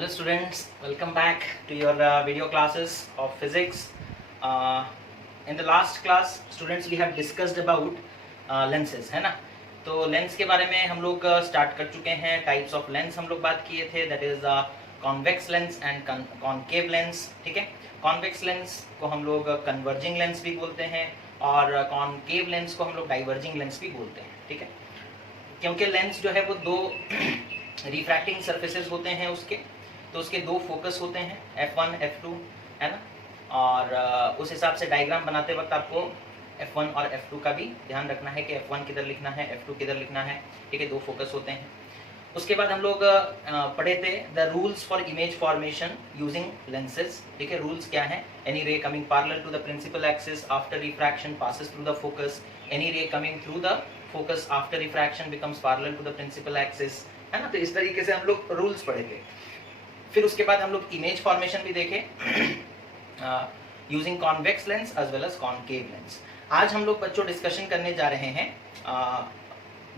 Hello students, welcome back to your video classes of physics. In the last class students we have discussed about lenses, है ना। तो lens के बारे में हम लोग स्टार्ट कर चुके हैं। टाइप्स ऑफ लेंस हम लोग बात किए थे, that is convex lens and concave lens. ठीक है, कॉन्वेक्स लेंस को हम लोग कन्वर्जिंग लेंस भी बोलते हैं और कॉन्केव लेंस को हम लोग डाइवर्जिंग लेंस भी बोलते हैं। ठीक है, क्योंकि लेंस जो है वो दो रिफ्रैक्टिंग सरफेसेस होते हैं उसके, तो उसके दो फोकस होते हैं F1 F2, है ना। और उस हिसाब से डायग्राम बनाते वक्त आपको F1 और F2 का भी ध्यान रखना है कि F1 किधर लिखना है, F2 किधर लिखना है। ठीक है, दो फोकस होते हैं। उसके बाद हम लोग पढ़े थे the rules for image formation using lenses. ठीक है, रूल्स क्या है? Any ray coming parallel to the principal axis after refraction passes through the focus, any ray coming through the focus after refraction becomes parallel to the principal axis, है ना। तो इस तरीके से हम लोग रूल्स पढ़े थे। फिर उसके बाद हम लोग इमेज फॉर्मेशन भी देखे using convex lens as well as concave lens. आज हम लोग बच्चों डिस्कशन करने जा रहे हैं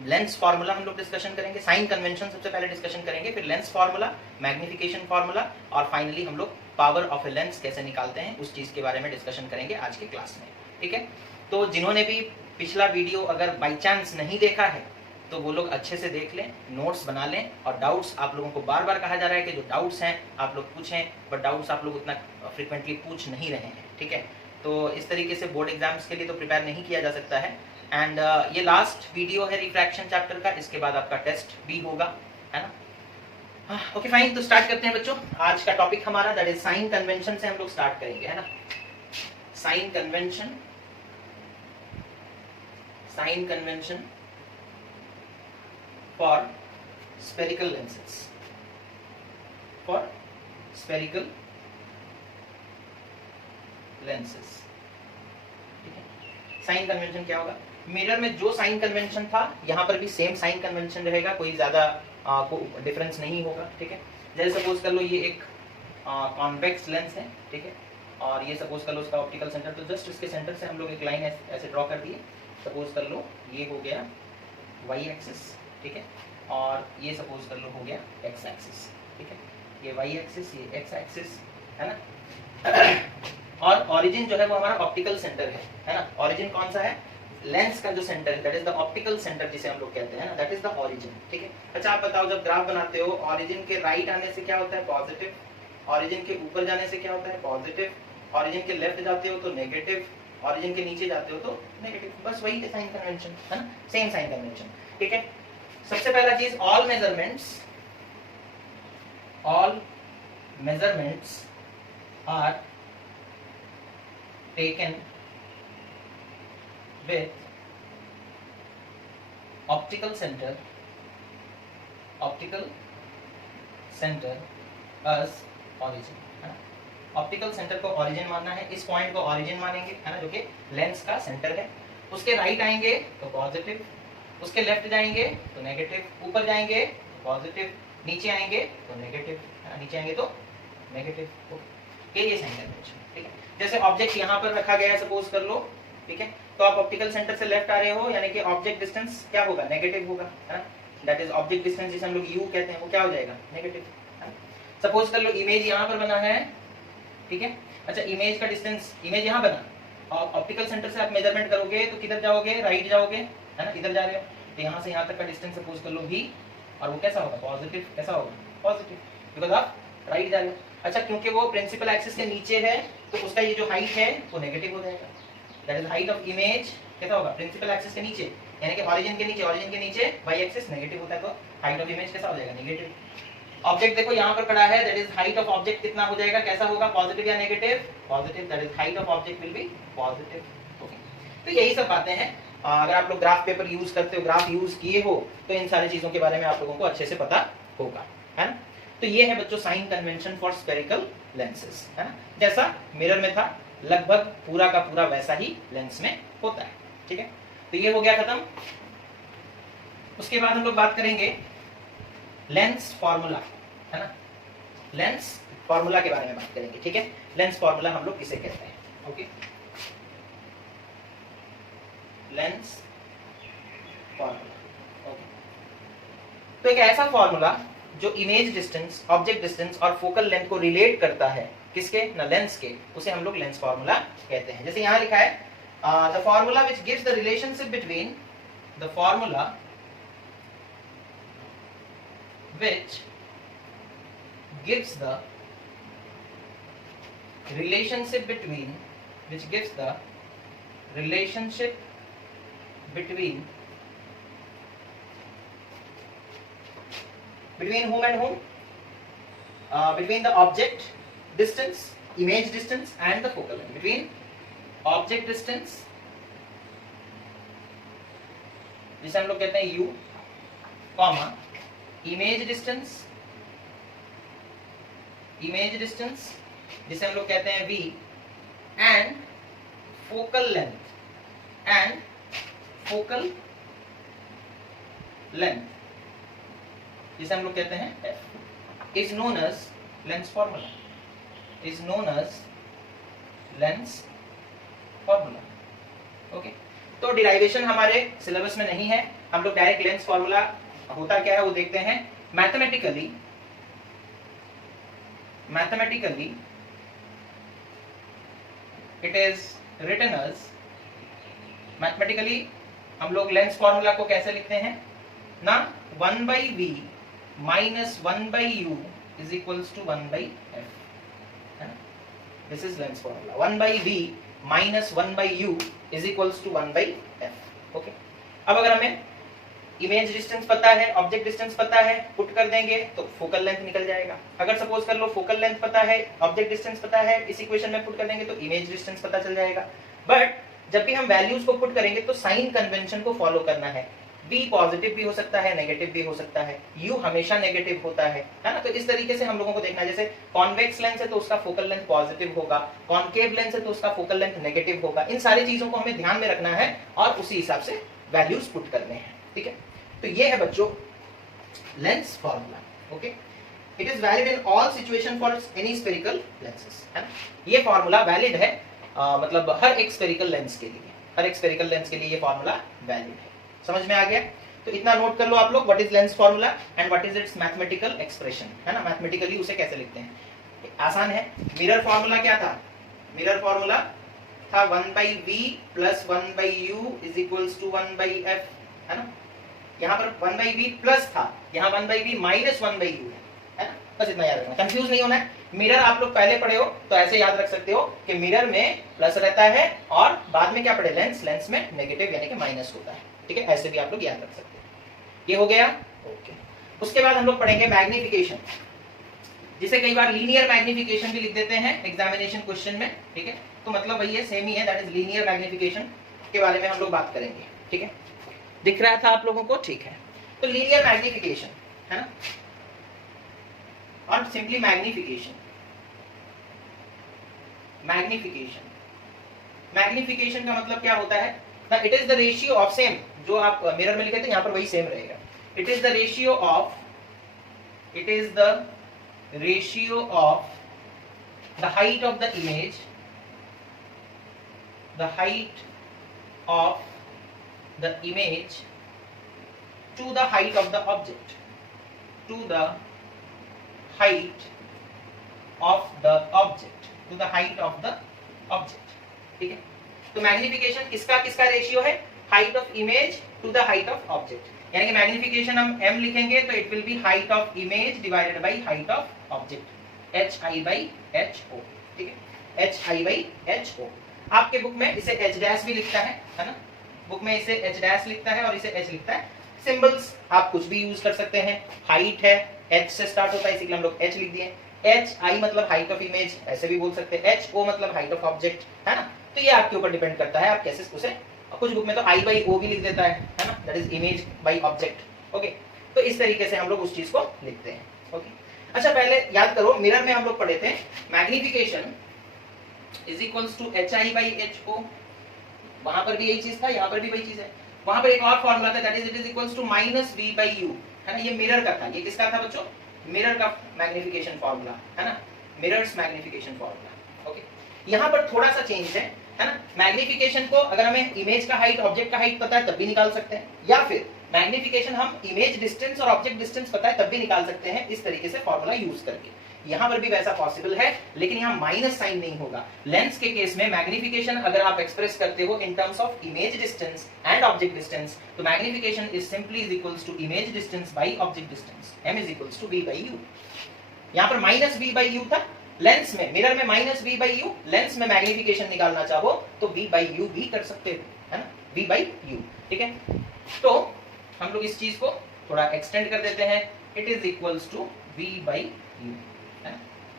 लेंस फार्मूला हम लोग डिस्कशन करेंगे, साइन कन्वेंशन सबसे पहले डिस्कशन करेंगे, फिर लेंस फार्मूला, मैग्निफिकेशन फार्मूला और फाइनली हम लोग पावर ऑफ ए लेंस कैसे निकालते हैं उस चीज के बारे में डिस्कशन करेंगे आज के क्लास में। ठीक है, तो जिन्होंने भी पिछला वीडियो अगर बाई चांस नहीं देखा है तो वो लोग अच्छे से देख लें, नोट्स बना लें। और डाउट्स आप लोगों को बार बार कहा जा रहा है कि जो डाउट्स हैं आप लोग पूछें, बट डाउट्स आप लोग उतना फ्रिक्वेंटली पूछ नहीं रहे हैं। ठीक है, तो इस तरीके से बोर्ड एग्जाम्स के लिए तो प्रिपेयर नहीं किया जा सकता है। एंड ये लास्ट वीडियो है रिफ्रैक्शन चैप्टर का, इसके बाद आपका टेस्ट भी होगा, है ना। ओके फाइन, तो स्टार्ट करते हैं बच्चों। आज का टॉपिक हमारा दैट इज साइन कन्वेंशन से हम लोग स्टार्ट करेंगे, है ना। Sign convention, sign convention for spherical lenses, for spherical lenses। ठीक है, साइन कन्वेंशन क्या होगा? मिरर में जो साइन कन्वेंशन था यहाँ पर भी सेम साइन कन्वेंशन रहेगा, कोई ज्यादा डिफरेंस नहीं होगा। ठीक है, जैसे सपोज कर लो ये एक कॉन्वेक्स लेंस है, ठीक है, और ये सपोज कर लो उसका ऑप्टिकल सेंटर, तो जस्ट इसके सेंटर से हम लोग एक लाइन ऐसे ड्रॉ कर दिए। सपोज कर लो ये हो गया वाई एक्सिस, ठीक है, और ये सपोज कर लो हो गया एक्स एक्सिस। ठीक है, ये वाई एक्सिस, ये एक्स एक्सिस, है ना। और ओरिजिन जो है वो हमारा ऑप्टिकल सेंटर है ना। ओरिजिन कौन सा है? लेंस का जो सेंटर है that is the optical centre जिसे हम लोग कहते हैं ना, दैट इज द ओरिजिन। ठीक है, अच्छा आप बताओ जब ग्राफ बनाते हो ओरिजिन के राइट आने से क्या होता है? पॉजिटिव। ओरिजिन के ऊपर जाने से क्या होता है? पॉजिटिव। ओरिजिन के लेफ्ट जाते हो तो नेगेटिव, ओरिजिन के नीचे जाते हो तो नेगेटिव। बस वही साइन कन्वेंशन है ना, सेम साइन कन्वेंशन। ठीक है, सबसे पहला चीज all measurements are taken with optical centre as origin. Optical centre को ओरिजिन मानना है, इस पॉइंट को ओरिजिन मानेंगे, है ना, जो कि लेंस का सेंटर है। उसके राइट आएंगे तो पॉजिटिव, उसके लेफ्ट जाएंगे तो नेगेटिव, ऊपर जाएंगे तो पॉजिटिव, नीचे आएंगे तो नेगेटिव, नीचे आएंगे तो नेगेटिव। ये साइन कन्वेंशन। ठीक है, जैसे ऑब्जेक्ट यहाँ पर रखा गया है सपोज कर लो, ठीक है, तो आप ऑप्टिकल सेंटर से लेफ्ट आ रहे हो यानी कि ऑब्जेक्ट डिस्टेंस क्या होगा? नेगेटिव होगा, है ना। दैट इज ऑब्जेक्ट डिस्टेंस जिसे हम लोग यू कहते हैं, वो क्या हो जाएगा? नेगेटिव। सपोज कर लो इमेज यहाँ पर बना है, ठीक है, अच्छा इमेज का डिस्टेंस, इमेज यहाँ बना और ऑप्टिकल सेंटर से आप मेजरमेंट करोगे तो किधर जाओगे? राइट जाओगे, है ना, इधर जा रहे हो तो यहाँ से यहाँ तक का डिस्टेंस सपोज कर लो v, और वो कैसा होगा? पॉजिटिव। कैसा होगा? पॉजिटिव, बिकॉज आप राइट जा रहे हो। अच्छा क्योंकि वो प्रिंसिपल एक्सिस के नीचे है तो उसका ये जो हाइट है वो नेगेटिव हो जाएगा। That is height of image कैसा होगा? प्रिंसिपल एक्सिस के नीचे, यानी कि ओरिजिन के नीचे, ओरिजिन के नीचे वाई एक्सिस नेगेटिव होता है तो हाइट ऑफ इमेज कैसा हो जाएगा? नेगेटिव। ऑब्जेक्ट देखो यहाँ पर खड़ा है, that is height of object कितना हो जाएगा? कैसा होगा? पॉजिटिव या negative? Positive. That is height of object will be positive. Okay, तो यही सब बातें हैं। अगर आप लोग ग्राफ पेपर यूज करते हो, ग्राफ यूज किए हो तो इन सारी चीजों के बारे में आप लोगों को अच्छे से पता होगा, है ना। तो ये है बच्चों sign convention for spherical lenses, है ना। जैसा मिरर में था लगभग पूरा का पूरा वैसा ही लेंस में होता है। ठीक है, तो ये हो गया खत्म। उसके बाद हम लोग बात करेंगे लेंस फॉर्मूला, है ना। लेंस फॉर्मूला के बारे में बात करेंगे। ठीक है, लेंस फॉर्मूला हम लोग किसे कहते हैं? Okay, lens formula. ओके, तो एक ऐसा फॉर्मूला जो इमेज डिस्टेंस, ऑब्जेक्ट डिस्टेंस और फोकल लेंथ को रिलेट करता है, किसके ना लेंस के, उसे हम लोग लेंस फार्मूला कहते हैं। जैसे यहाँ लिखा है the formula which gives the relationship between the formula which gives the relationship between whom and whom, between the object distance, image distance and the focal length, between object distance जिसे हम लोग कहते हैं u, कॉमा इमेज डिस्टेंस जिसे हम लोग कहते हैं v, एंड फोकल लेंथ जिसे हम लोग कहते हैं f, is known as lens formula, okay. तो डिराइवेशन हमारे सिलेबस में नहीं है, हम लोग डायरेक्ट लेंस फॉर्मूला होता क्या है वो देखते हैं। Mathematically it is written as, mathematically हम लोग लेंस फॉर्मूला को कैसे लिखते हैं ना, 1/v minus 1/u is equals to 1/f, this is lens formula, 1/v minus 1/u is equals to 1/f, okay. अब अगर हमें इमेज डिस्टेंस पता है, ऑब्जेक्ट डिस्टेंस पता है, पुट कर देंगे तो फोकल लेंथ निकल जाएगा। अगर सपोज कर लो फोकल लेंथ पता है, ऑब्जेक्ट डिस्टेंस पता है, इस इक्वेशन में पुट कर देंगे तो इमेज डिस्टेंस पता चल जाएगा। बट जब भी हम वैल्यूज को पुट करेंगे तो साइन कन्वेंशन को फॉलो करना है। b पॉजिटिव भी हो सकता है, नेगेटिव भी हो सकता है, u हमेशा नेगेटिव होता है ना। तो इस तरीके से हम लोगों को देखना है, जैसे कॉन्वेक्स लेंस है तो उसका फोकल लेंथ पॉजिटिव होगा, कॉनकेव लेंस है तो उसका फोकल लेंथ नेगेटिव होगा। इन सारी चीजों को हमें ध्यान में रखना है और उसी हिसाब से वैल्यूज पुट करने हैं, ठीक है। तो ये है बच्चों lens formula, okay. It is valid in all situation for any spherical lenses, है ना। ये फॉर्मूला वैलिड है मतलब हर एक स्फेरिकल लेंस के लिए, ये फॉर्मूला वैलिड है। समझ में आ गया? तो इतना नोट कर लो आप लोग, what is lens formula and what is it's mathematical expression, है ना। मैथमेटिकली उसे कैसे लिखते हैं, आसान है। मिरर फॉर्मूला क्या था? मिरर फॉर्मूला था 1/v plus 1/u is equals to 1/f, है ना। यहाँ पर 1/v प्लस था, यहाँ 1/v माइनस 1/u है ना। बस इतना याद रखना, कंफ्यूज नहीं होना है। मिरर आप लोग पहले पढ़े हो तो ऐसे याद रख सकते हो कि मिरर में प्लस रहता है और बाद में क्या पढ़े, लेंस में नेगेटिव यानी कि माइनस होता है, ठीक है। ऐसे भी आप लोग याद रख सकते हो। ये हो गया, ओके। उसके बाद हम लोग पढ़ेंगे मैग्निफिकेशन, जिसे कई बार लीनियर मैग्निफिकेशन भी लिख देते हैं एग्जामिनेशन क्वेश्चन में, ठीक है। तो मतलब वही है, सेम ही है, दैट इज लीनियर मैग्निफिकेशन के बारे में हम लोग बात करेंगे, ठीक है। दिख रहा था आप लोगों को, ठीक है। तो लीनियर मैग्निफिकेशन है ना, और सिंपली मैग्निफिकेशन का मतलब क्या होता है ना, it is the ratio of, same जो आप मिरर में लिखे थे यहाँ पर वही सेम रहेगा। It is the ratio of the height of the image, to the height of the object, ठीक है। तो मैग्निफिकेशन किसका रेशियो है, height of image to the height of object, यानी कि मैग्निफिकेशन हम m लिखेंगे तो it will be height of image divided by height of object, hi/ho, ठीक है, hi/ho। आपके बुक में इसे h डैश भी लिखता है ना, बुक में इसे h डैश लिखता है और इसे h लिखता है। सिंबल्स आप कुछ भी यूज कर सकते हैं, हाइट है h से स्टार्ट होता है इसीलिए हम लोग h लिख दिए, hi मतलब हाइट ऑफ इमेज ऐसे भी बोल सकते हैं, ho मतलब हाइट ऑफ ऑब्जेक्ट, है ना। तो ये आपके ऊपर डिपेंड करता है आप कैसे उसे, कुछ बुक में तो i/o भी लिख देता है ना, that is image by object, okay. तो इस तरीके से हम लोग उस चीज को लिखते हैं, ओके। अच्छा पहले याद करो, मिरर में हम लोग पढ़े थे magnification is equals to hi/ho, वहां पर भी यही चीज था, यहाँ पर भी वही चीज है। वहां पर एक और फॉर्मूला था, that is it is equals to -v/u, है ना। ये मिरर का था, ये किसका था बच्चों, मिरर का मैग्निफिकेशन फॉर्मूला, है ना, मिरर्स मैग्निफिकेशन फॉर्मूला, ओके। यहाँ पर थोड़ा सा चेंज है, है ना। मैग्निफिकेशन को अगर हमें इमेज का हाइट ऑब्जेक्ट का हाइट पता है तब भी निकाल सकते हैं, या फिर मैग्निफिकेशन हम इमेज डिस्टेंस और ऑब्जेक्ट डिस्टेंस पता है तब भी निकाल सकते हैं, इस तरीके से फॉर्मूला यूज करके। यहां पर भी वैसा पॉसिबल है, लेकिन यहां माइनस साइन नहीं होगा। लेंस के केस में मैग्निफिकेशन अगर आप एक्सप्रेस करते हो in terms of image distance and object distance, तो magnification is simply is equals to image distance by object distance, m is equals to v by u। यहां पर माइनस v बाय u था, lens में mirror में minus v by u, lens में magnification निकालना चाहो तो v बाय u भी कर सकते हो, है ना, v बाय u। ठीक है, तो हम लोग इस चीज को थोड़ा एक्सटेंड कर देते हैं, it is equals to v by u।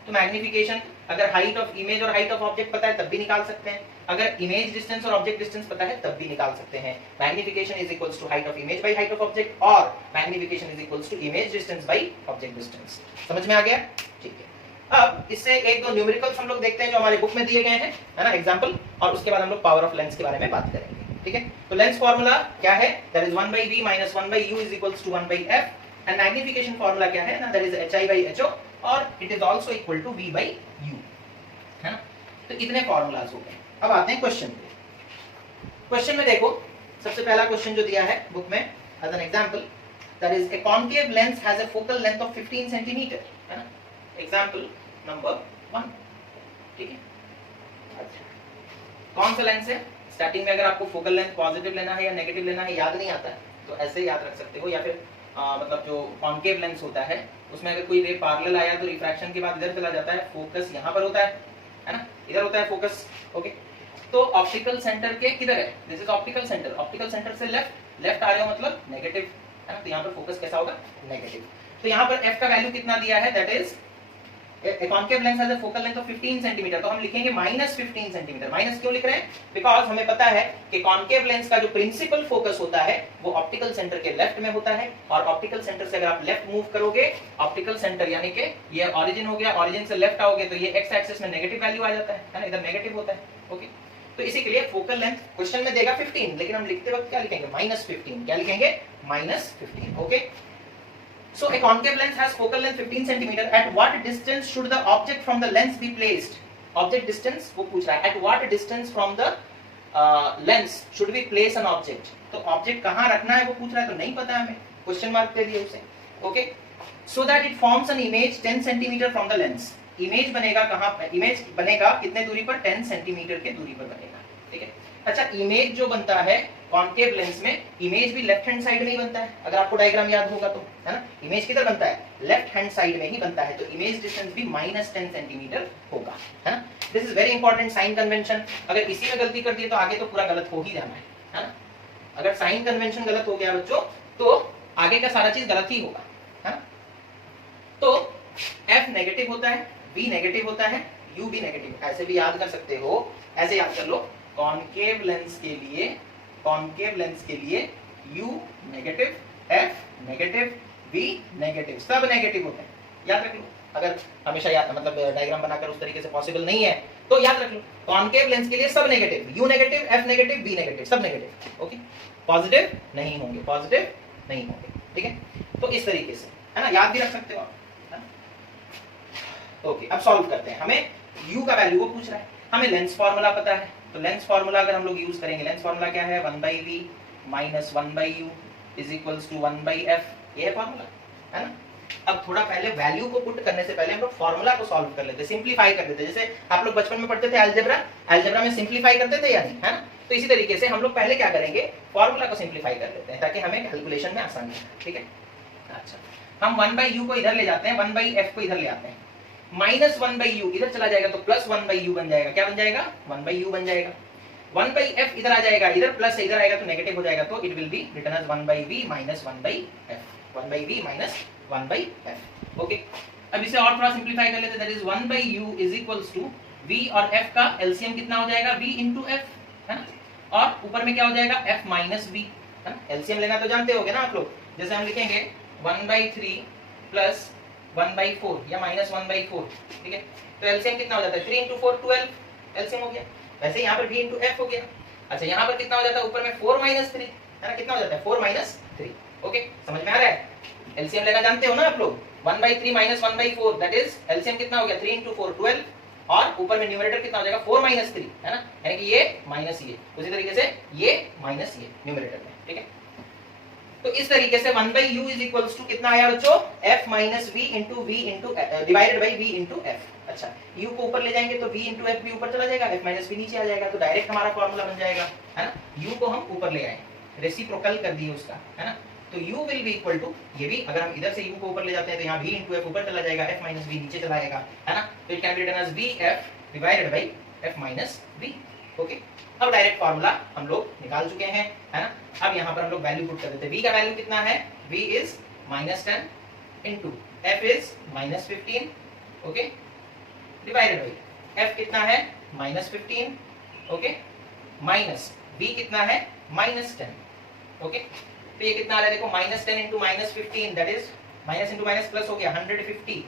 तो मैग्निफिकेशन अगर हाइट ऑफ इमेज और हाइट ऑफ ऑब्जेक्ट पता है तब भी निकाल सकते हैं, अगर इमेज डिस्टेंस और ऑब्जेक्ट डिस्टेंस पता है तब भी निकाल सकते हैं। Magnification is equals to height of image by height of object, और magnification is equals to image distance by object distance. समझ में आ गया? ठीक है, अब इससे एक दो न्यूमेरिकल्स हम लोग देखते हैं जो हमारे बुक में दिए गए हैं, है ना, एग्जांपल, और उसके बाद हम लोग पावर ऑफ लेंस के बारे में बात करेंगे। ठीक है, तो लेंस फार्मूला क्या है? That is 1/v - 1/u is equals to 1/f, and magnification formula क्या है ना? दैट इज hi/ho, और it is also equal to v by u, है ना। तो इतने फार्मूलाज हो गए। अब आते हैं क्वेश्चन पे। क्वेश्चन में देखो, सबसे पहला क्वेश्चन जो दिया है बुक में as an example, that is a concave lens has a focal length of 15 centimetre, है ना, एग्जांपल नंबर 1। ठीक है, अच्छा, कौन सा लेंस है? स्टार्टिंग में अगर आपको फोकल लेंथ पॉजिटिव लेना है या नेगेटिव लेना है याद नहीं आता है तो ऐसे याद रख सकते हो, या फिर मतलब जो कॉन्केव लेंस होता है उसमें अगर कोई रे पैरेलल आया तो रिफ्रैक्शन के बाद इधर चला जाता है, फोकस यहाँ पर होता है ना, इधर होता है फोकस। ओके, तो ऑप्टिकल सेंटर के किधर है? This is optical centre, optical centre से लेफ्ट आ रहे हो मतलब नेगेटिव, है ना, तो यहाँ पर फोकस कैसा होगा? नेगेटिव। तो यहाँ पर f का वैल्यू कितना दिया है? That is a concave lens has a focal length of 15 centimetre, तो हम लिखेंगे -15 सेंटीमीटर। माइनस क्यों लिख रहे हैं? बिकॉज हमें पता है कि कॉन्केव लेंस का जो प्रिंसिपल फोकस होता है वो ऑप्टिकल सेंटर के लेफ्ट में होता है, और ऑप्टिकल सेंटर से अगर आप लेफ्ट मूव करोगे, ऑप्टिकल सेंटर यानी कि ये ओरिजिन हो गया, ओरिजिन से लेफ्ट आओगे तो ये एक्स एक्सिस में नेगेटिव वैल्यू आ जाता है ना, इधर नेगेटिव होता है। ओके, तो इसी के लिए फोकल लेंथ क्वेश्चन में देगा 15, लेकिन हम लिखते वक्त क्या लिखेंगे? -15। क्या लिखेंगे? -15। Okay, so a concave lens has focal length 15 centimeter. At what distance should the object from the lens be placed? Object distance वो पूछ रहा है, at what distance from the lens should we place an object? तो object कहाँ रखना है वो पूछ रहा है, तो नहीं पता हमें, क्वेश्चन मार्क दे दिए उसे। Okay, so that it forms an image 10 centimeter from the lens. Image बनेगा कहाँ पे? इमेज बनेगा कितने दूरी पर? 10 सेंटीमीटर के दूरी पर बनेगा। ठीक है, अच्छा, इमेज जो बनता है कॉन्केव लेंस में, इमेज भी लेफ्ट हैंड साइड में ही बनता है, अगर आपको डायग्राम याद होगा तो, है ना, इमेज किधर बनता है? लेफ्ट हैंड साइड में ही बनता है, तो इमेज डिस्टेंस भी -10 सेंटीमीटर होगा, है ना। This is very important sign convention, अगर इसी में गलती कर दी तो आगे तो पूरा गलत हो ही जाना है ना। अगर साइन कन्वेंशन गलत हो गया बच्चों तो आगे का सारा चीज गलत ही होगा, है ना। तो F नेगेटिव होता है, B नेगेटिव होता है, U भी नेगेटिव, ऐसे भी याद कर सकते हो, ऐसे याद कर लो, कॉन्केव लेंस के लिए U negative, F negative, V negative, सब नेगेटिव होते हैं, याद रख लो। अगर हमेशा याद मतलब डायग्राम बनाकर उस तरीके से पॉसिबल नहीं है तो याद रख लो, कॉन्केव लेंस के लिए सब negative, U negative, F negative, V negative, सब नेगेटिव। ओके, पॉजिटिव नहीं होंगे, ठीक है। तो इस तरीके से, है ना, याद भी रख सकते हो आप। ओके, अब सॉल्व करते हैं। हमें U का वैल्यू वो पूछ रहा है, हमें लेंस फार्मूला पता है, तो लेंस फार्मूला अगर हम लोग यूज करेंगे, लेंस फार्मूला क्या है? 1/v - 1/u is equals to 1/f, ये है फार्मूला, है ना। अब थोड़ा पहले वैल्यू को पुट करने से पहले हम लोग फार्मूला को सॉल्व कर लेते, सिंपलीफाई कर देते, जैसे आप लोग बचपन में पढ़ते थे अलजेब्रा में सिंपलीफाई करते थे या नहीं, है ना। तो इसी तरीके से हम लोग पहले क्या करेंगे, फार्मूला को सिंपलीफाई कर लेते हैं ताकि हमें कैलकुलेशन में आसानी हो, ठीक है। अच्छा, हम 1/u को इधर ले जाते हैं, 1/f को इधर ले आते हैं, -1/u इधर चला जाएगा तो +1/u बन जाएगा, क्या बन जाएगा? 1/u बन जाएगा। 1/f इधर आ जाएगा, इधर प्लस है, इधर आएगा तो नेगेटिव हो जाएगा, तो it will be written as 1/v - 1/f, 1/v - 1/f। Okay, अब इसे और थोड़ा सिंपलीफाई कर लेते हैं, that is 1/u is equals to v और f का एलसीएम कितना हो जाएगा? v * f, है ना, और ऊपर में क्या हो जाएगा? f - v, है ना। एलसीएम लेना तो जानते होगे ना आप लोग, जैसे हम लिखेंगे 1/3 + 1/4 या -1/4, ठीक है। तो एलसीएम कितना हो जाता है? 3 * 4 12, एलसीएम हो गया। वैसे यहाँ पर v * f हो गया। अच्छा, यहाँ पर कितना हो जाता है? ऊपर में 4 - 3, है ना, कितना हो जाता है? 4 - 3। ओके, समझ में आ रहा है? एलसीएम लेना जानते हो ना आप लोग, 1/3 - 1/4, दैट इज एलसीएम कितना हो गया? 3 * 4 12, और ऊपर में न्यूमरेटर कितना हो जाएगा 4 माइनस 3, है ना, यानी कि ये माइनस ये, उसी तरीके से ये माइनस ये न्यूमरेटर में, ठीक है। तो इस तरीके से 1/u इज इक्वल्स टू कितना आया बच्चों, f minus v into v into divided by v into f। अच्छा, u को ऊपर ले जाएंगे तो v इंटू f भी ऊपर चला जाएगा, f माइनस v नीचे आ जाएगा, तो डायरेक्ट हमारा फॉर्मूला बन जाएगा, है ना। u को हम ऊपर ले आए, रेसिप्रोकल कर दिए उसका, है ना, तो u will be equal to, ये भी अगर हम इधर से u को ऊपर ले जाते हैं तो यहाँ v इंटू f ऊपर चला जाएगा, f माइनस v नीचे चला जाएगा, है ना, तो it can be written as vf divided by f minus v। Okay, अब डायरेक्ट फार्मूला हम लोग निकाल चुके हैं, है ना। अब यहाँ पर हम लोग वैल्यू पुट कर देते हैं, v का वैल्यू कितना है, v is -10 into f is -15, okay, divided by f कितना है -15, ओके, माइनस v कितना है -10, ओके। तो ये कितना आ रहा है देखो, -10 into -15 that is minus into minus plus हो गया 150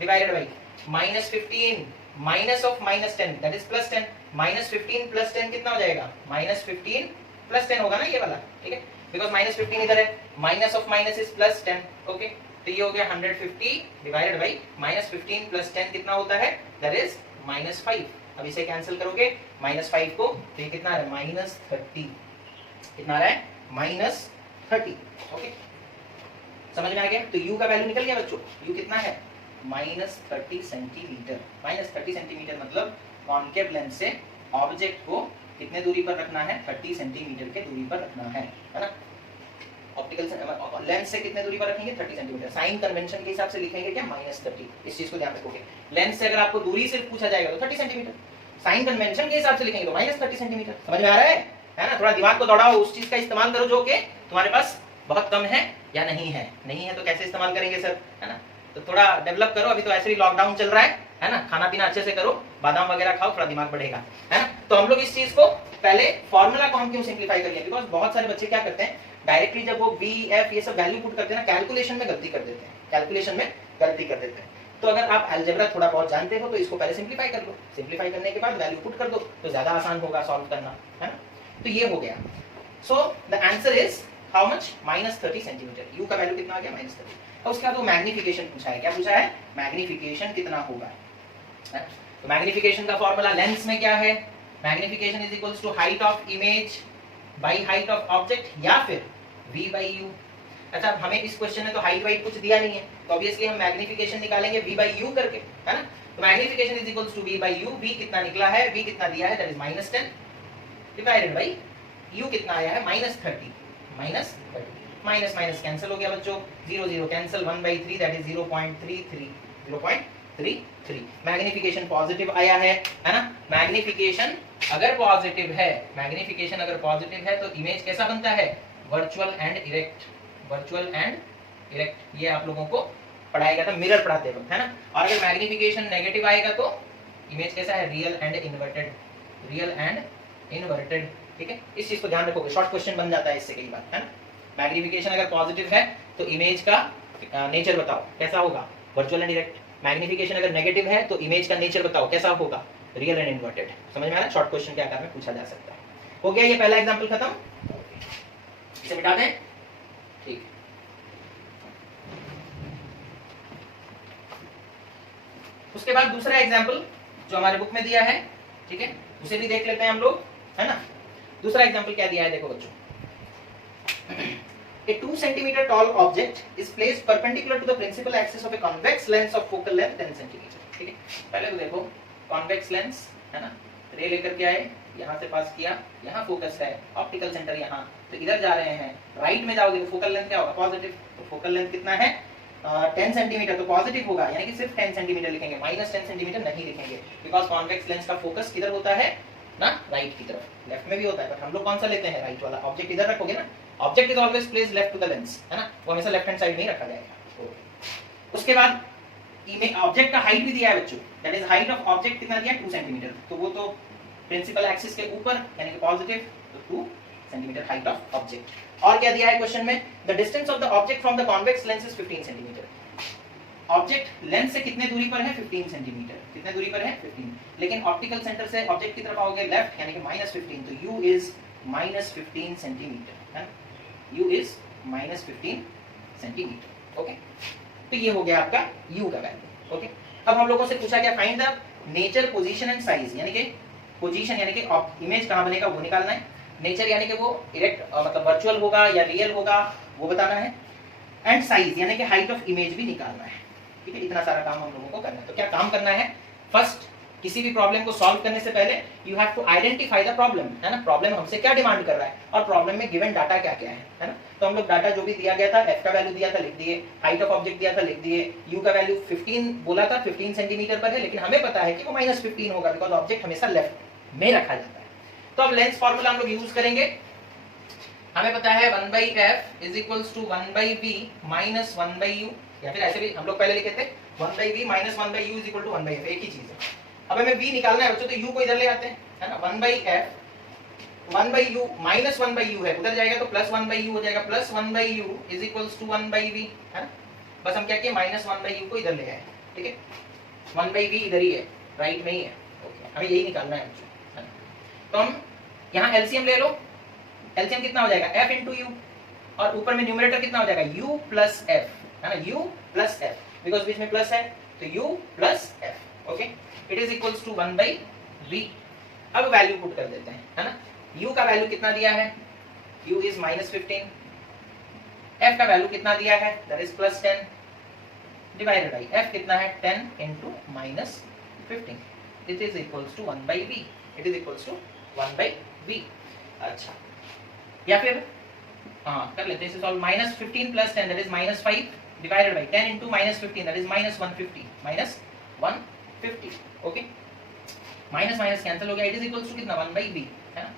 divided by -15 minus of -10 that is +10, -15 plus 10 कितना हो जाएगा, -15 प्लस 10 होगा ना ये वाला, ठीक है, बिकॉज -15 इधर है, minus of minus is +10, okay. तो ये हो गया 150 डिवाइडेड बाई -15 प्लस 10 कितना होता है, दैट इज -5। अब इसे कैंसिल करोगे -5 को, तो ये कितना आ रहा है -30, कितना आ रहा है -30, ओके, समझ में आ गया। तो u का वैल्यू निकल गया बच्चों, u कितना है -30 सेंटीमीटर, -30 सेंटीमीटर मतलब कॉन्केव लेंस से ऑब्जेक्ट को कितने दूरी पर रखना है, 30 सेंटीमीटर के दूरी पर रखना है ना। ऑप्टिकल लेंस से कितने दूरी पर रखेंगे, 30 सेंटीमीटर। साइन कन्वेंशन के हिसाब से लिखेंगे क्या, -30, इस चीज को ध्यान रखोगे। लेंस से अगर आपको दूरी सिर्फ पूछा जाएगा तो 30 सेंटीमीटर, साइन कन्वेंशन के हिसाब से लिखेंगे तो -30 सेंटीमीटर। समझ में आ रहा है ना। थोड़ा दिमाग को दौड़ाओ, उस चीज का इस्तेमाल करो जो कि तुम्हारे पास बहुत कम है या नहीं है तो कैसे इस्तेमाल करेंगे सर, है ना। तो थोड़ा डेवलप करो, अभी तो ऐसे भी लॉकडाउन चल रहा है ना, खाना पीना अच्छे से करो, बादाम वगैरह खाओ, थोड़ा दिमाग बढ़ेगा, है ना। तो हम लोग इस चीज को पहले फॉर्मूला को हम क्यों सिंप्लीफाई करिए, बिकॉज बहुत सारे बच्चे क्या करते हैं, डायरेक्टली जब वो v f ये सब वैल्यू पुट करते हैं ना, कैलकुलेशन में गलती कर देते हैं, कैलकुलेशन में गलती कर देते हैं। तो अगर आप अलजेब्रा थोड़ा बहुत जानते हो तो इसको पहले सिंप्लीफाई कर लो, सिंप्लीफाई करने के बाद वैल्यू पुट कर दो तो ज्यादा आसान होगा सॉल्व करना, है ना। तो ये हो गया। So the answer is how much, -30 centimetre. u का वैल्यू कितना आ गया, -30। अब उसके बाद वो मैग्निफिकेशन पूछा है, क्या पूछा है, मैग्निफिकेशन कितना होगा। तो मैग्निफिकेशन का फॉर्मूला लेंस में क्या है, magnification is equals to height of image by height of object या फिर v बाई u। अच्छा, हमें इस क्वेश्चन में तो हाइट वाइट कुछ दिया नहीं है, तो ऑब्वियसली हम मैग्निफिकेशन निकालेंगे v बाई u करके, है ना। तो magnification is equals to v by u, v कितना निकला है, v कितना दिया है, that is -10 divided by u कितना आया है, -30, माइनस माइनस कैंसिल हो गया बच्चों, 0 0 cancel, 1/3 that is 0.33। Magnification positive आया है ना। मैग्निफिकेशन अगर पॉजिटिव है, मैग्निफिकेशन अगर पॉजिटिव है तो इमेज कैसा बनता है, virtual and erect, virtual and erect. ये आप लोगों को पढ़ाएगा था मिरर पढ़ाते वक्त, है ना। और अगर मैग्निफिकेशन नेगेटिव आएगा तो इमेज कैसा है, real and inverted, real and inverted, ठीक है। इस चीज को ध्यान रखोगे, शॉर्ट क्वेश्चन बन जाता है इससे कई बार, है ना। मैग्निफिकेशन अगर पॉजिटिव है तो इमेज का नेचर बताओ कैसा होगा, वर्चुअल एंड डायरेक्ट। मैग्निफिकेशन अगर नेगेटिव है तो इमेज का नेचर बताओ कैसा होगा, रियल एंड इन्वर्टेड। समझ में आ रहा है, शॉर्ट क्वेश्चन के आकार में पूछा जा सकता है। हो गया ये पहला एग्जांपल खत्म, इसे मिटा दें, ठीक। उसके बाद दूसरा एग्जांपल जो हमारे बुक में दिया है, ठीक है, उसे भी देख लेते हैं हम लोग, है ना। दूसरा एग्जांपल क्या दिया है देखो बच्चों, A 2 centimeter tall object is placed perpendicular to the principal axis of a convex lens of focal length 10 centimeter, ठीक है। पहले तो देखो convex lens, है ना, रे लेकर के आए, यहाँ से पास किया, यहाँ फोकस है, ऑप्टिकल सेंटर यहाँ, तो इधर जा रहे हैं, राइट में जाओगे तो फोकल लेंथ क्या होगा, पॉजिटिव। तो फोकल लेंथ कितना है, 10 सेंटीमीटर, तो पॉजिटिव होगा, यानी कि सिर्फ 10 सेंटीमीटर लिखेंगे, -10 सेंटीमीटर नहीं लिखेंगे, बिकॉज कॉन्वेक्स लेंस का फोकस किधर होता है ना, राइट की तरफ। लेफ्ट में भी होता है बट हम लोग कौन सा लेते हैं, राइट वाला। ऑब्जेक्ट इधर रखोगे ना, object is always placed left to the lens, है ना, वो हमेशा लेफ्ट हैंड साइड में ही रखा जाएगा। उसके बाद इमेज ऑब्जेक्ट का हाइट भी दिया है बच्चों, that is height of object कितना दिया, 2 सेंटीमीटर, तो वो तो प्रिंसिपल एक्सिस के ऊपर यानी कि पॉजिटिव, तो 2 सेंटीमीटर हाइट ऑफ ऑब्जेक्ट। और क्या दिया है क्वेश्चन में, the distance of the object from the convex lens is 15 centimetre. Object lens से कितने दूरी पर है, 15 सेंटीमीटर, कितने दूरी पर है, 15, लेकिन ऑप्टिकल सेंटर से ऑब्जेक्ट की तरफ आओगे लेफ्ट यानी कि -15, तो u इज -15 सेंटीमीटर, है ना, u इज -15 सेंटीमीटर, ओके। तो ये हो गया आपका u का वैल्यू, ओके। अब हम लोगों से पूछा क्या, find the nature, position and size, यानी कि पोजीशन यानी कि इमेज कहाँ बनेगा वो निकालना है, नेचर यानी कि वो इरेक्ट मतलब वर्चुअल होगा या रियल होगा वो बताना है, एंड साइज यानी कि हाइट ऑफ इमेज भी निकालना है। ठीक है, इतना सारा काम हम लोगों को करना है। तो क्या काम करना है, फर्स्ट किसी भी प्रॉब्लम को सॉल्व करने से पहले you have to identify the problem, है ना, प्रॉब्लम हमसे क्या डिमांड कर रहा है और प्रॉब्लम में गिवन डाटा क्या क्या है ना। तो हम लोग डाटा जो भी दिया गया था, एफ का वैल्यू दिया था लिख दिए, हाइट ऑफ ऑब्जेक्ट दिया था लिख दिए, यू का वैल्यू 15 बोला था 15 सेंटीमीटर पर है, लेकिन हमें पता है कि वो -15 होगा बिकॉज ऑब्जेक्ट हमेशा लेफ्ट में रखा जाता है। तो अब लेंस फॉर्मूला हम लोग यूज करेंगे। हमें पता है 1/f is equals to 1/v minus 1/u, या फिर ऐसे भी हम लोग पहले लिखे थे 1/v minus 1/u is equal to 1/f, एक ही चीज है। अब हमें v निकालना है बच्चों, तो u को इधर ले आते हैं, है ना, 1/f 1/u माइनस 1/u है, उधर जाएगा तो प्लस 1/u हो जाएगा, plus 1/u is equals to 1/v, है ना। बस हम क्या किए, माइनस 1/u को इधर ले आए, ठीक है, 1/v इधर ही है, राइट में ही है, ओके, हमें यही निकालना है बच्चों, है ना। तो हम यहाँ एलसीएम ले लो, एलसीएम कितना हो जाएगा f इंटू यू, और ऊपर में न्यूमरेटर कितना हो जाएगा u प्लस f, है ना, u प्लस f, बिकॉज बीच में प्लस है तो u plus f, okay, it is equals to 1/v। अब वैल्यू पुट कर देते हैं, है ना, u का वैल्यू कितना दिया है, u इज -15, f का वैल्यू कितना दिया है, that is +10 divided by f कितना है 10 into -15, it is equals to 1/v, it is equals to 1/v। अच्छा, या फिर हाँ कर लेते हैं इसे solve, -15 + 10 that is -5 divided by 10 into -15 that is -150, okay, minus minus cancel हो गया, इट इज इक्वल्स टू कितना 1/v, है ना,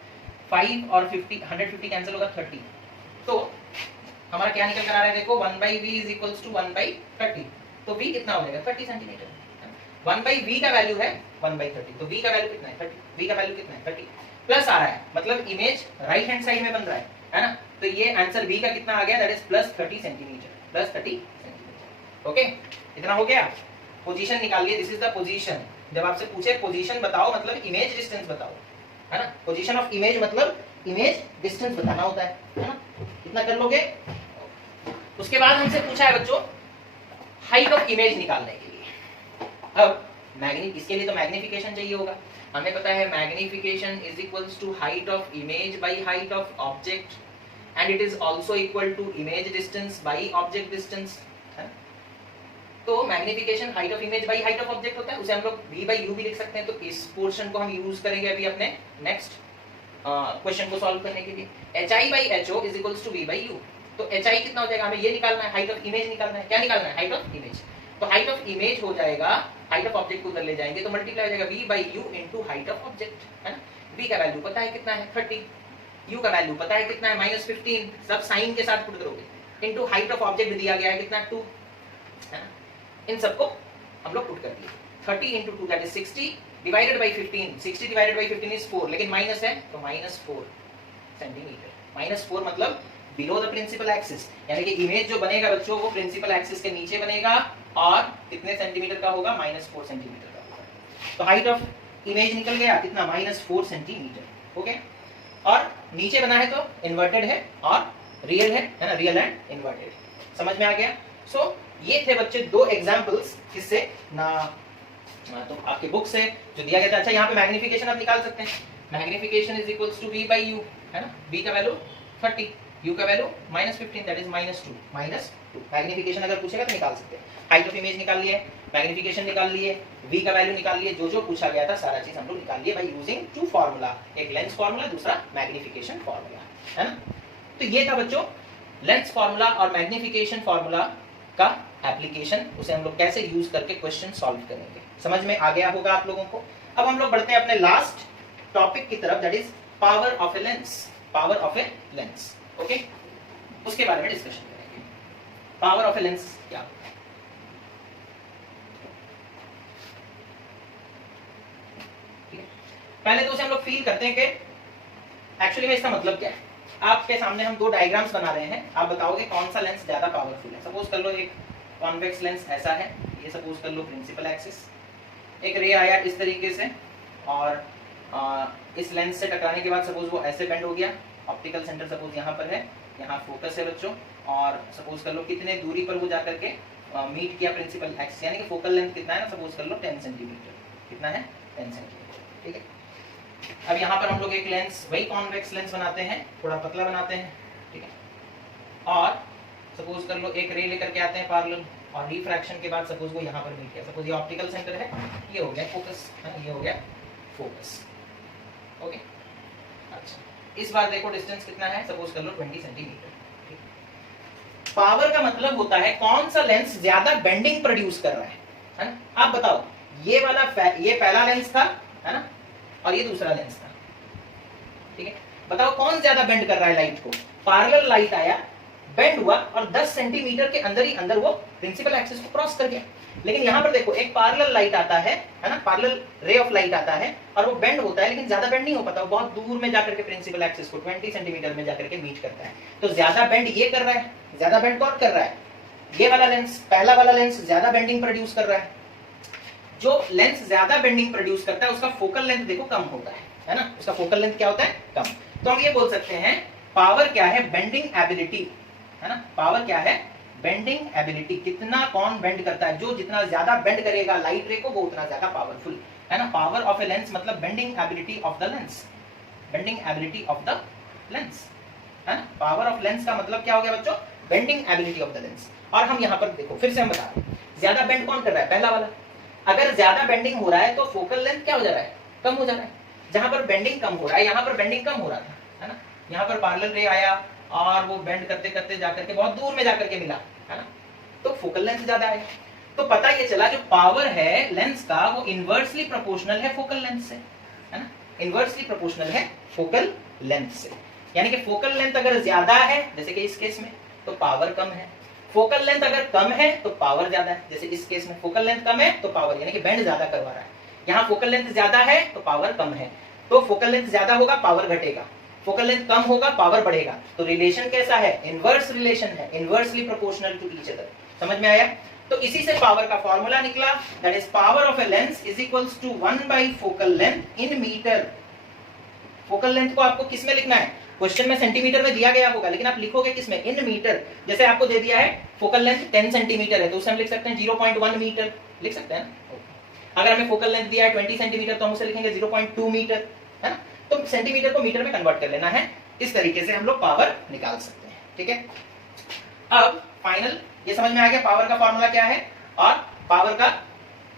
5 और 50 150 कैंसिल होगा 30, तो हमारा क्या निकल कर आ रहा है देखो 1/v इज इक्वल्स टू 1/30, तो v कितना हो जाएगा 30 सेंटीमीटर, 1/v का वैल्यू है 1/30, तो v का वैल्यू कितना है 30, v का वैल्यू कितना है 30, प्लस आ रहा है मतलब इमेज राइट हैंड साइड में बन रहा है ना, तो ये आंसर v का कितना आ गया, दैट इज +30 सेंटीमीटर, ओके, इतना हो गया। पोजीशन निकालिए, दिस इज द पोजीशन, जब आपसे पूछे पोजीशन बताओ मतलब इमेज डिस्टेंस बताओ, है ना, पोजीशन ऑफ इमेज मतलब इमेज डिस्टेंस बताना होता है ना, इतना कर लोगे। उसके बाद हमसे पूछा है बच्चों हाइट ऑफ इमेज निकालने के लिए। अब इसके लिए तो मैग्निफिकेशन चाहिए होगा, हमें पता है magnification is equals to height of image by height of object and it is also equal to image distance by object distance, है ना। तो magnification height of image by height of object होता है, उसे हम लोग v/u भी लिख सकते हैं, तो इस पोर्शन को हम यूज करेंगे अभी अपने नेक्स्ट क्वेश्चन को सॉल्व करने के लिए। hi/ho is equals to v/u, तो hi कितना हो जाएगा, हमें ये निकालना है, हाइट ऑफ इमेज निकालना है, क्या निकालना है, हाइट ऑफ इमेज, तो हाइट ऑफ इमेज हो जाएगा, हाइट ऑफ ऑब्जेक्ट को उधर ले जाएंगे तो मल्टीप्लाई हो जाएगा v/u into height of object, है ना, v का वैल्यू पता है कितना है 30, u का वैल्यू पता है कितना है -15, सब साइन के साथ पुट करोगे, इनटू हाइट ऑफ ऑब्जेक्ट दिया गया है कितना 2, है ना, इन सबको हम लोग पुट कर दिए, 30 into 2 that is 60 divided by 15, 60 divided by 15 is 4, लेकिन माइनस है तो -4 सेंटीमीटर, -4 मतलब बिलो द प्रिंसिपल एक्सिस, यानी कि इमेज जो बनेगा बच्चों वो प्रिंसिपल एक्सिस के नीचे बनेगा और कितने सेंटीमीटर का होगा, -4 सेंटीमीटर का होगा। तो हाइट ऑफ इमेज निकल गया कितना, -4 सेंटीमीटर, ओके, और नीचे बना है तो इन्वर्टेड है और रियल है ना, रियल एंड इन्वर्टेड, समझ में आ गया। सो ये थे बच्चे दो एग्जांपल्स, किससे ना तो आपके बुक से जो दिया गया था। अच्छा, यहाँ पे मैग्निफिकेशन आप निकाल सकते हैं, magnification is equals to v/u, है ना, v का वैल्यू 30, u का वैल्यू -15 दैट इज -2, मैग्निफिकेशन अगर पूछेगा तो निकाल सकते हैं। हाइट ऑफ इमेज निकाल लिए, मैग्निफिकेशन निकाल लिए, v का वैल्यू निकाल लिए, जो जो पूछा गया था सारा चीज हम लोग निकाल लिए बाय यूजिंग टू फार्मूला, एक लेंस फार्मूला, दूसरा मैग्निफिकेशन फार्मूला, है ना। तो ये था बच्चों लेंस फार्मूला और मैग्निफिकेशन फार्मूला का एप्लीकेशन, उसे हम लोग कैसे यूज करके क्वेश्चन सॉल्व करेंगे, समझ में आ गया होगा आप लोगों को। अब हम लोग बढ़ते हैं अपने लास्ट टॉपिक की तरफ, that is power of a lens, power of a lens, okay, उसके बारे में डिस्कशन करेंगे। पावर ऑफ ए लेंस क्या होता है, ठीक है, पहले तो उसे हम लोग फील करते हैं कि एक्चुअली में इसका मतलब क्या है। आपके सामने हम दो डायग्राम्स बना रहे हैं, आप बताओगे कौन सा लेंस ज्यादा पावरफुल है। सपोज कर लो एक कॉन्वेक्स लेंस ऐसा है, ये सपोज कर लो प्रिंसिपल एक्सिस, एक रे आया इस तरीके से और इस लेंस से टकराने के बाद सपोज वो ऐसे बेंड हो गया, ऑप्टिकल सेंटर सपोज यहाँ पर है, यहाँ फोकस है बच्चों, और सपोज कर लो कितने दूरी पर वो जाकर के मीट किया प्रिंसिपल एक्सिस, यानी कि फोकल लेंथ कितना है ना, सपोज कर लो 10 सेंटीमीटर, कितना है 10 सेंटीमीटर, ठीक है। अब यहाँ पर हम लोग एक लेंस, वही कॉन्वेक्स लेंस बनाते हैं, थोड़ा पतला बनाते हैं, ठीक है। और सपोज कर लो एक रे लेकर के आते हैं पैरेलल, और रिफ्रैक्शन के बाद सपोज वो यहाँ पर मीट किया, सपोज ये ऑप्टिकल सेंटर है, ये हो गया फोकस, ये हो गया फोकस, ओके। अच्छा, इस बार देखो डिस्टेंस कितना है, सपोज कर लो 20 सेंटीमीटर। पावर का मतलब होता है कौन सा लेंस ज्यादा बेंडिंग प्रोड्यूस कर रहा है ना। आप बताओ, ये वाला ये पहला लेंस था, है ना, और ये दूसरा लेंस था, ठीक है। बताओ कौन ज्यादा बेंड कर रहा है लाइट को। पैरेलल लाइट आया, बेंड हुआ, और 10 सेंटीमीटर के अंदर ही अंदर वो प्रिंसिपल एक्सिस को क्रॉस कर गया। लेकिन यहाँ पर देखो एक पैरेलल लाइट आता है ना, पैरेलल रे ऑफ लाइट आता है, और वो बेंड होता है, लेकिन ज्यादा बेंड नहीं हो पाता, वो बहुत दूर में जाकर के प्रिंसिपल एक्सिस को 20 सेंटीमीटर में जाकर के मीट करता है। तो ज्यादा बेंड ये कर रहा है, ज्यादा बेंड कौन कर रहा है, ये वाला लेंस, पहला वाला लेंस ज्यादा बेंडिंग प्रोड्यूस कर रहा है। जो लेंस ज्यादा बेंडिंग प्रोड्यूस करता है उसका फोकल लेंथ देखो कम होता है ना, उसका फोकल लेंथ क्या होता है, कम। तो हम ये बोल सकते हैं पावर क्या है, बेंडिंग एबिलिटी, है ना। पावर क्या है, बेंडिंग एबिलिटी, कितना कौन बेंड करता है, जो जितना ज्यादा बेंड करेगा लाइट रे को वो उतना ज्यादा पावरफुल, है ना। पावर ऑफ ए लेंस मतलब bending ability of the lens, bending ability of the lens, है ना। पावर ऑफ लेंस का मतलब क्या हो गया बच्चों, bending ability of the lens. और हम यहाँ पर देखो फिर से हम बता रहे हैं, ज्यादा बेंड कौन कर रहा है, पहला वाला। अगर ज्यादा बेंडिंग हो रहा है तो फोकल लेंथ क्या हो जा रहा है, कम हो जा रहा है। जहां पर बेंडिंग कम हो रहा है, यहाँ पर बेंडिंग कम हो रहा था, है ना। यहाँ पर पैरेलल रे आया और वो बेंड करते करते जाकर के बहुत दूर में जाकर के मिला, है ना, तो फोकल लेंथ ज्यादा आएगा। तो पता ये चला जो पावर है लेंस का वो इनवर्सली प्रोपोर्शनल है फोकल लेंथ से, है ना, इनवर्सली प्रोपोर्शनल है फोकल लेंथ से। यानी कि फोकल लेंथ अगर ज्यादा है, जैसे कि इस केस में, तो पावर कम है। फोकल लेंथ अगर कम है तो पावर ज्यादा है, जैसे इस केस में फोकल लेंथ कम है तो पावर, यानी कि बेंड ज्यादा करवा रहा है। यहाँ फोकल लेंथ ज्यादा है तो पावर कम है, तो फोकल लेंथ ज्यादा होगा पावर घटेगा, फोकल लेंथ कम होगा पावर बढ़ेगा। तो रिलेशन कैसा है, इनवर्स रिलेशन है, inversely proportional to each other. समझ में आया। तो इसी से पावर का फॉर्मूला निकला, that is power of a lens is equals to 1 by focal length in metre. Focal length को आपको किस में लिखना है, क्वेश्चन में सेंटीमीटर में दिया गया होगा, लेकिन आप लिखोगे किसमें, इन मीटर। जैसे आपको दे दिया है फोकल लेंथ 10 सेंटीमीटर है तो उसे हम लिख सकते हैं 0.1 मीटर, लिख सकते हैं ना। अगर हमें फोकल लेंथ दिया है 20 सेंटीमीटर तो हम उसे लिखेंगे 0.2 मीटर, है ना। तो सेंटीमीटर को मीटर में कन्वर्ट कर लेना है, इस तरीके से हम लोग पावर निकाल सकते हैं, ठीक है। अब फाइनल ये समझ में आ गया पावर का फॉर्मूला क्या है, और पावर का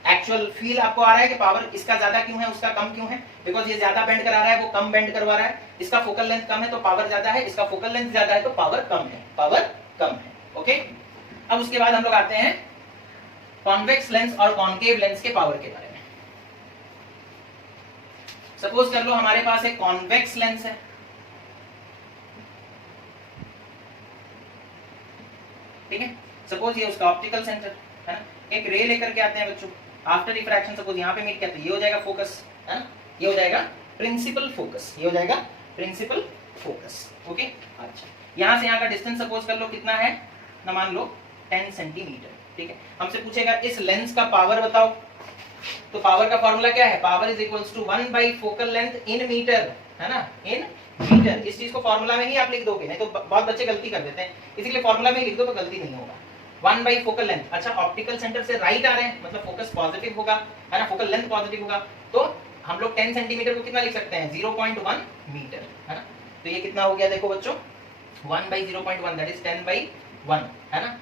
एक्चुअल फील आपको आ रहा है कि पावर इसका ज्यादा क्यों है उसका कम क्यों है, बिकॉज ये ज्यादा बेंड करा रहा है वो कम बेंड करवा रहा है। इसका फोकल लेंथ कम है तो पावर ज्यादा है, इसका फोकल लेंथ ज्यादा है तो पावर कम है, पावर कम है, ओके। अब उसके बाद हम लोग आते हैं कॉन्वेक्स लेंस और कॉन्केव लेंस के पावर के बारे में। सपोज कर लो हमारे पास एक कॉन्वेक्स लेंस है, ठीक है। सपोज ये उसका ऑप्टिकल सेंटर है ना, एक रे लेकर के आते हैं बच्चों, आफ्टर रिफ्रैक्शन सपोज यहाँ पे मीट करते हैं, ये हो जाएगा फोकस, है ना, ये हो जाएगा प्रिंसिपल फोकस, ये हो जाएगा प्रिंसिपल फोकस, ओके। अच्छा, यहाँ से यहाँ का डिस्टेंस सपोज कर लो कितना है ना, मान लो 10 सेंटीमीटर, ठीक है। हमसे पूछेगा इस लेंस का पावर बताओ, तो पावर का फॉर्मूला क्या है, power is equals to 1 by focal length in metre, है ना, इन मीटर। इस चीज को फॉर्मूला में ही आप लिख दोगे, नहीं तो बहुत बच्चे गलती कर देते हैं, इसीलिए फॉर्मूला में लिख दो तो गलती नहीं होगा। 1 बाई फोकल लेंथ, अच्छा ऑप्टिकल सेंटर से राइट आ रहे हैं मतलब फोकस पॉजिटिव होगा, है ना, फोकल लेंथ पॉजिटिव होगा, तो हम लोग 10 सेंटीमीटर को कितना लिख सकते हैं, 0.1 मीटर, है ना। तो ये कितना हो गया देखो बच्चों, 1 बाई 0.1 दैट इज 10 बाई 1, है ना,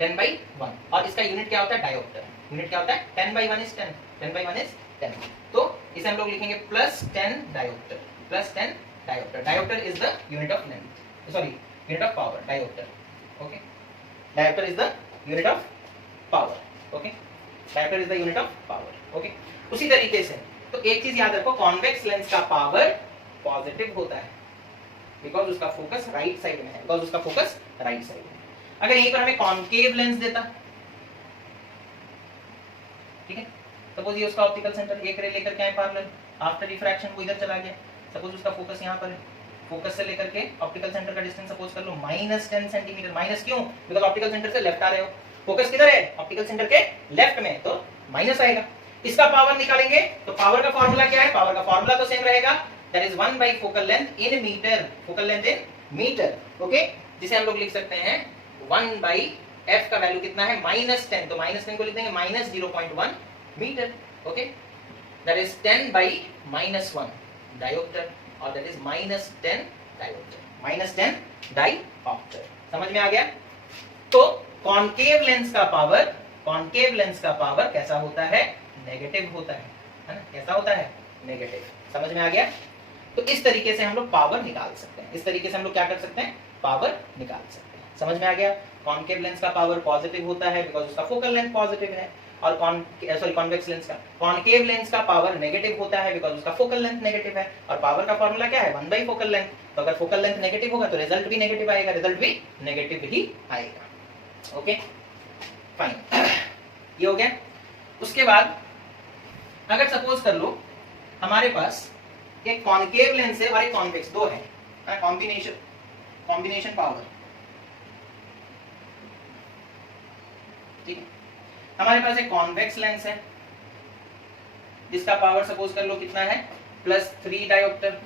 10 बाई 1। और इसका यूनिट क्या होता है, डायोप्टर। यूनिट क्या होता है, 10 बाई 1 इज 10, 10 बाई 1 इज 10। तो इसे हम लोग लिखेंगे plus 10 dioptre, plus 10 dioptre. Dioptre is the unit of length, sorry unit of power, dioptre, okay. Dioptre is the unit of power, okay. Dioptre is the unit of power, okay. उसी तरीके से तो एक चीज याद रखो, कॉन्वेक्स लेंस का power positive होता है बिकॉज उसका फोकस राइट साइड में है, बिकॉज उसका फोकस राइट साइड में। अगर यहीं पर हमें कॉन्केव लेंस देता, ठीक है, सपोज ये उसका ऑप्टिकल सेंटर, एक रे लेकर के आए पैरेलल, आफ्टर रिफ्रैक्शन वो इधर चला गया, सपोज उसका फोकस यहाँ पर है, फोकस से लेकर के ऑप्टिकल सेंटर का डिस्टेंस सपोज कर लो -10 सेंटीमीटर। माइनस क्यों, बिकॉज ऑप्टिकल सेंटर से लेफ्ट आ रहे हो, फोकस किधर है, ऑप्टिकल सेंटर के लेफ्ट में, तो माइनस आएगा। इसका पावर निकालेंगे तो पावर का फॉर्मूला क्या है, पावर का फॉर्मूला तो सेम रहेगा, that is 1 by focal length in metre, focal length in metre, okay. जिसे हम लोग लिख सकते हैं 1 बाई f का वैल्यू कितना है, -10, तो -10 को लिख देंगे -0.1 metre, okay. that is 10 by -1 diopter और that is -10 diopter, -10 diopter। समझ में आ गया? तो कॉन्केव लेंस का पावर कैसा होता है? नेगेटिव होता है ना? कैसा होता है? नेगेटिव। समझ में आ गया? तो इस तरीके से हम लोग पावर निकाल सकते हैं। इस तरीके से हम लोग क्या कर सकते हैं? पावर निकाल सकते हैं। समझ में आ गया? कॉन्केव लेंस का पावर पॉजिटिव होता है बिकॉज उसका फोकल लेंथ पॉजिटिव है, और कॉन्वेक्स लेंस का, कॉन्केव लेंस का पावर नेगेटिव होता है बिकॉज उसका फोकल लेंथ नेगेटिव है, और पावर का फॉर्मूला क्या है? 1 फोकल लेंथ। तो अगर फोकल लेंथ नेगेटिव होगा तो रिजल्ट भी नेगेटिव आएगा, रिजल्ट भी नेगेटिव ही आएगा। ओके फाइन, ये हो गया। उसके बाद अगर सपोज कर लो हमारे पास एक कॉन्केव लेंस है और एक कॉन्वेक्स, दो है, कॉम्बिनेशन पावर, ठीक है। हमारे पास एक कॉन्वेक्स लेंस है जिसका पावर सपोज कर लो कितना है? +3 डायोप्टर।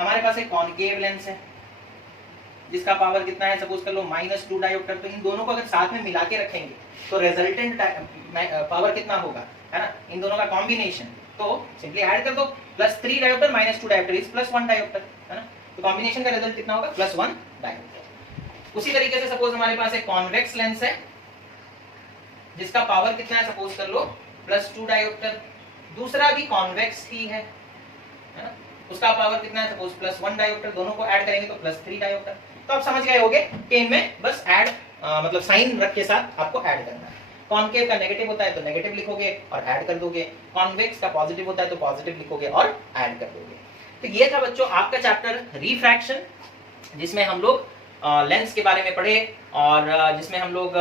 हमारे पास एक कॉन्केव लेंस है जिसका पावर कितना है? सपोज कर लो -2 डायोप्टर। तो इन दोनों को अगर साथ में मिला के रखेंगे तो रिजल्टेंट पावर कितना होगा, है ना? इन दोनों का कॉम्बिनेशन। तो सिंपली ऐड कर दो, +3 डायोप्टर -2 डायोप्टर इज +1 डायोप्टर, है ना? तो कॉम्बिनेशन का रिजल्ट कितना होगा? +1 डायोप्टर। उसी तरीके से सपोज हमारे पास एक कॉन्वेक्स लेंस है जिसका पावर कितना है? सपोज कर लो +2 डायोप्टर। दूसरा भी कॉन्वेक्स ही है ना? उसका पावर कितना है? Suppose +1 dioptre. दोनों को ऐड करेंगे तो +3 डायोप्टर। तो आप समझ गए होंगे कि इनमें बस ऐड मतलब साइन रख के साथ आपको ऐड करना है। कॉन्केव का नेगेटिव होता है तो नेगेटिव लिखोगे और ऐड कर दोगे, कॉन्वेक्स का पॉजिटिव होता है तो पॉजिटिव लिखोगे और ऐड कर दोगे। तो ये था बच्चों आपका चैप्टर रिफ्रैक्शन, जिसमें हम लोग लेंस के बारे में पढ़े और जिसमें हम लोग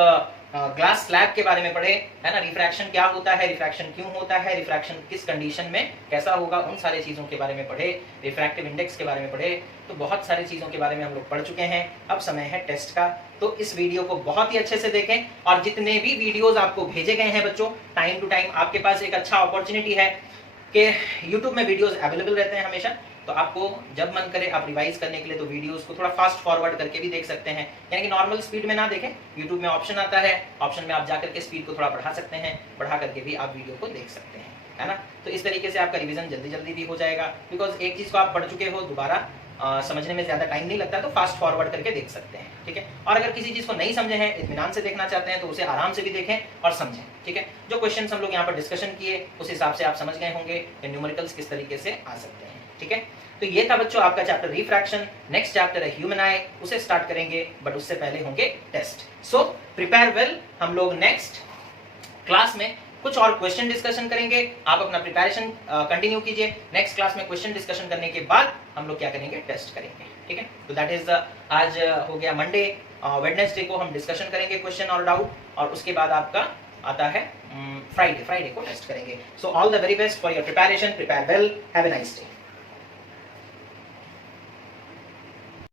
ग्लास स्लैब के बारे में पढ़े, है ना? रिफ्रैक्शन क्या होता है, रिफ्रैक्शन क्यों होता है, रिफ्रैक्शन किस कंडीशन में कैसा होगा, उन सारी चीजों के बारे में पढ़े, रिफ्रैक्टिव इंडेक्स के बारे में पढ़े। तो बहुत सारी चीजों के बारे में हम लोग पढ़ चुके हैं। अब समय है टेस्ट का। तो इस वीडियो को बहुत ही अच्छे से देखें, और जितने भी वीडियोस आपको भेजे गए हैं बच्चों, टाइम टू टाइम आपके पास एक अच्छा अपॉर्चुनिटी है कि यूट्यूब में वीडियोस अवेलेबल रहते हैं हमेशा। तो आपको जब मन करे आप रिवाइज करने के लिए तो वीडियोस को थोड़ा फास्ट फॉरवर्ड करके भी देख सकते हैं, यानी कि नॉर्मल स्पीड में ना देखें। यूट्यूब में ऑप्शन आता है, ऑप्शन में आप जाकर के स्पीड को थोड़ा बढ़ा सकते हैं, बढ़ा करके भी आप वीडियो को देख सकते हैं, है ना? तो इस तरीके से आपका रिवीजन जल्दी जल्दी भी हो जाएगा, बिकॉज एक चीज को आप पढ़ चुके हो, दोबारा समझने में ज्यादा टाइम नहीं लगता, तो फास्ट फॉरवर्ड करके देख सकते हैं, ठीक है। और अगर किसी चीज को नहीं समझे हैं, इत्मीनान से देखना चाहते हैं, तो उसे आराम से भी देखें और समझें, ठीक है। जो क्वेश्चंस हम लोग यहाँ पर डिस्कशन किए उस हिसाब से आप समझ गए होंगे न्यूमेरिकल्स किस तरीके से आ सकते हैं, ठीक है। तो ये था बच्चों आपका चैप्टर रिफ्रैक्शन। नेक्स्ट चैप्टर है ह्यूमन आई, उसे स्टार्ट करेंगे, बट उससे पहले होंगे टेस्ट। So prepare well. हम लोग नेक्स्ट क्लास में कुछ और क्वेश्चन डिस्कशन करेंगे। आप अपना प्रिपरेशन कंटिन्यू कीजिए। नेक्स्ट क्लास में क्वेश्चन डिस्कशन करने के बाद हम लोग क्या करेंगे? टेस्ट करेंगे, ठीक है। तो दैट इज आज हो गया मंडे। वेडनेसडे को हम डिस्कशन करेंगे क्वेश्चन और डाउट, और उसके बाद आपका आता है फ्राइडे को टेस्ट करेंगे। So all the very best for your preparation. Prepare well, have a nice day.